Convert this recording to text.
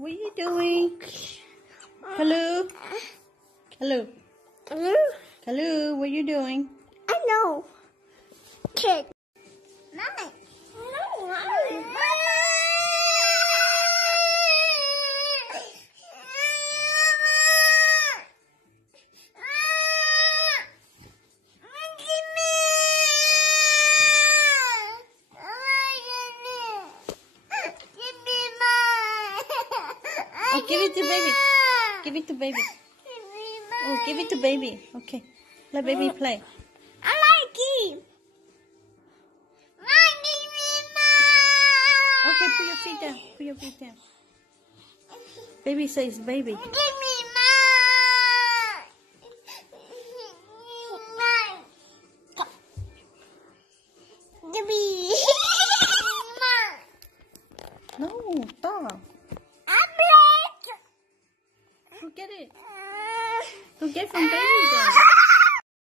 What are you doing? Kalu? Kalu? Kalu, what are you doing? I know. Kid. Mommy. Oh, give it to baby. Give it to baby. Oh, give it to baby. Okay. Let baby play. I like it. Okay, put your feet down. Put your feet down. Baby says baby. Give me mine. Give me mine. No, stop. I'm black. Go get it. Go get from baby then.